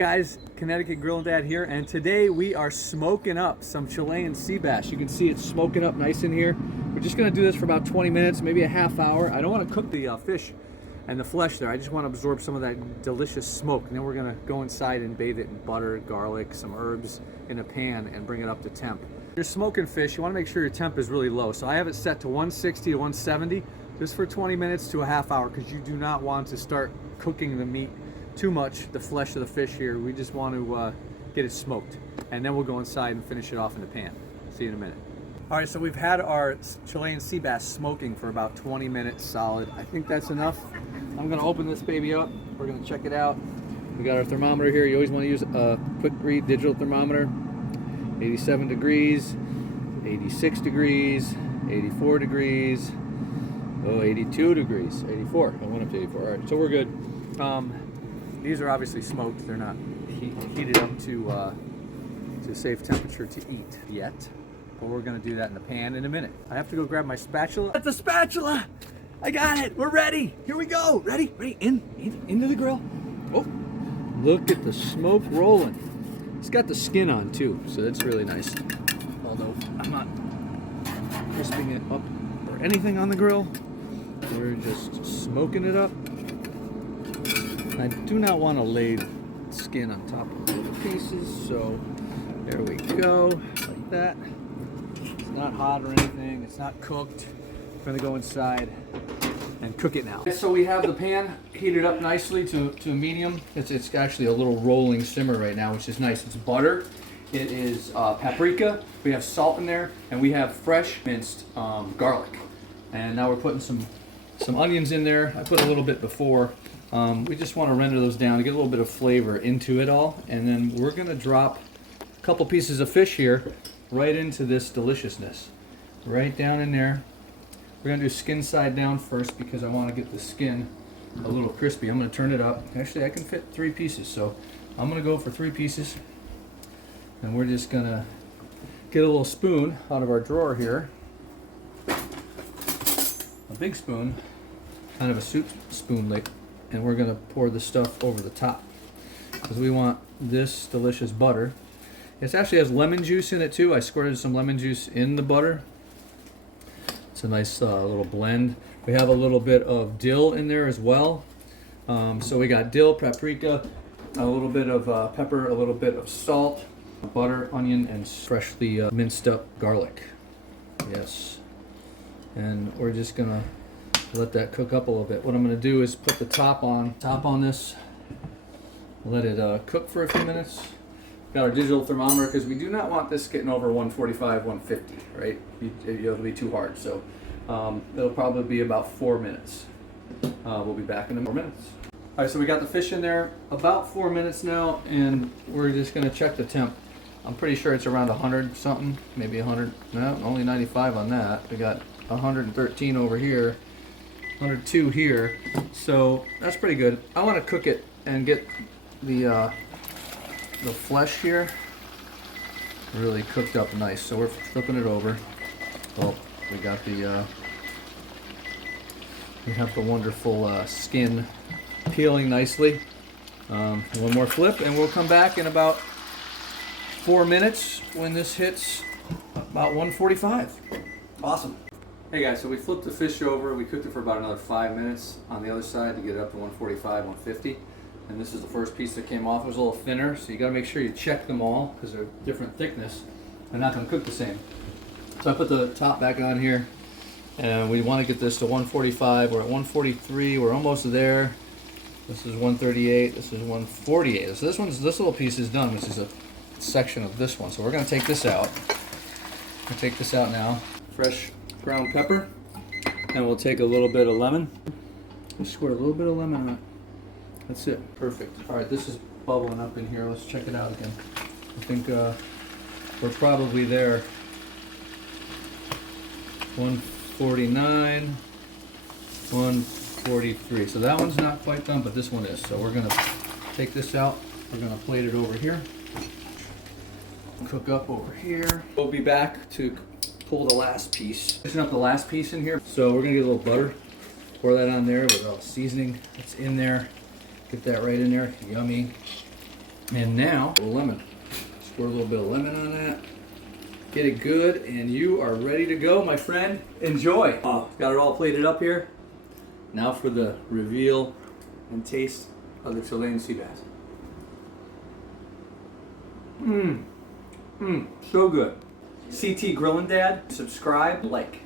Guys, Connecticut Grill Dad here, and today we are smoking up some Chilean sea bass. You can see it's smoking up nice in here. We're just gonna do this for about 20 minutes, maybe a half hour. I don't want to cook the fish and the flesh there. I just want to absorb some of that delicious smoke. And then we're gonna go inside and bathe it in butter, garlic, some herbs in a pan and bring it up to temp. You're smoking fish, you want to make sure your temp is really low. So I have it set to 160 to 170 just for 20 minutes to a half hour, because you do not want to start cooking the meat too much, the flesh of the fish here. We just want to get it smoked, and then we'll go inside and finish it off in the pan. See you in a minute. All right, so we've had our Chilean sea bass smoking for about 20 minutes solid. I think that's enough. I'm gonna open this baby up. We're gonna check it out. We got our thermometer here. You always want to use a quick read digital thermometer. 87 degrees, 86 degrees, 84 degrees, 82 degrees, 84. I went up to 84. All right, so we're good. These are obviously smoked. They're not heated up to safe temperature to eat yet. But we're gonna do that in the pan in a minute. I have to go grab my spatula. That's a spatula! I got it! We're ready! Here we go! Ready? Ready? Into the grill. Oh, look at the smoke rolling. It's got the skin on too, so that's really nice. Although I'm not crisping it up or anything on the grill. We're just smoking it up. I do not want to lay skin on top of little pieces, so there we go, like that. It's not hot or anything, it's not cooked. We're gonna go inside and cook it now. So we have the pan heated up nicely to medium. It's actually a little rolling simmer right now, which is nice. It's butter, it is paprika, we have salt in there, and we have fresh minced garlic. And now we're putting some onions in there. I put a little bit before. We just want to render those down to get a little bit of flavor into it all, and then we're going to drop a couple pieces of fish here right into this deliciousness, right down in there. We're going to do skin side down first because I want to get the skin a little crispy. I'm going to turn it up. Actually, I can fit 3 pieces, so I'm going to go for 3 pieces, and we're just going to get a little spoon out of our drawer here, a big spoon, kind of a soup spoon like. And we're gonna pour the stuff over the top because we want this delicious butter. It actually has lemon juice in it too. I squirted some lemon juice in the butter. It's a nice little blend. We have a little bit of dill in there as well. So we got dill, paprika, a little bit of pepper, a little bit of salt, butter, onion, and freshly minced up garlic. Yes. And we're just gonna let that cook up a little bit. What I'm going to do is put the top on this, let it cook for a few minutes. Got our digital thermometer because we do not want this getting over 145, 150, right? It'll be too hard. So it'll probably be about 4 minutes. We'll be back in 4 minutes. All right, so we got the fish in there about 4 minutes now, and we're just going to check the temp. I'm pretty sure it's around 100 something, maybe 100. No, only 95 on that. We got 113 over here. 102 here, so that's pretty good. I want to cook it and get the flesh here really cooked up nice. So we're flipping it over. Oh, we got the we have the wonderful skin peeling nicely. One more flip, and we'll come back in about 4 minutes when this hits about 145. Awesome. Hey guys, so we flipped the fish over. We cooked it for about another 5 minutes on the other side to get it up to 145, 150. And this is the first piece that came off. It was a little thinner, so you gotta make sure you check them all because they're different thickness. They're not gonna cook the same. So I put the top back on here, and we want to get this to 145. We're at 143. We're almost there. This is 138. This is 148. So this little piece is done, which is a section of this one. So we're gonna take this out. We'll take this out now. Fresh ground pepper, and we'll take a little bit of lemon. Just squirt a little bit of lemon on it. That's it. Perfect. All right, this is bubbling up in here. Let's check it out again. I think we're probably there. 149, 143. So that one's not quite done, but this one is. So we're gonna take this out. We're gonna plate it over here. Cook up over here. We'll be back to pull the last piece. Fishing up the last piece in here. So we're gonna get a little butter, pour that on there with all the seasoning that's in there. Get that right in there, yummy. And now, a little lemon. Squirt a little bit of lemon on that. Get it good, and you are ready to go, my friend. Enjoy. Oh, got it all plated up here. Now for the reveal and taste of the Chilean sea bass. So good. CT Grillin' Dad, subscribe, like.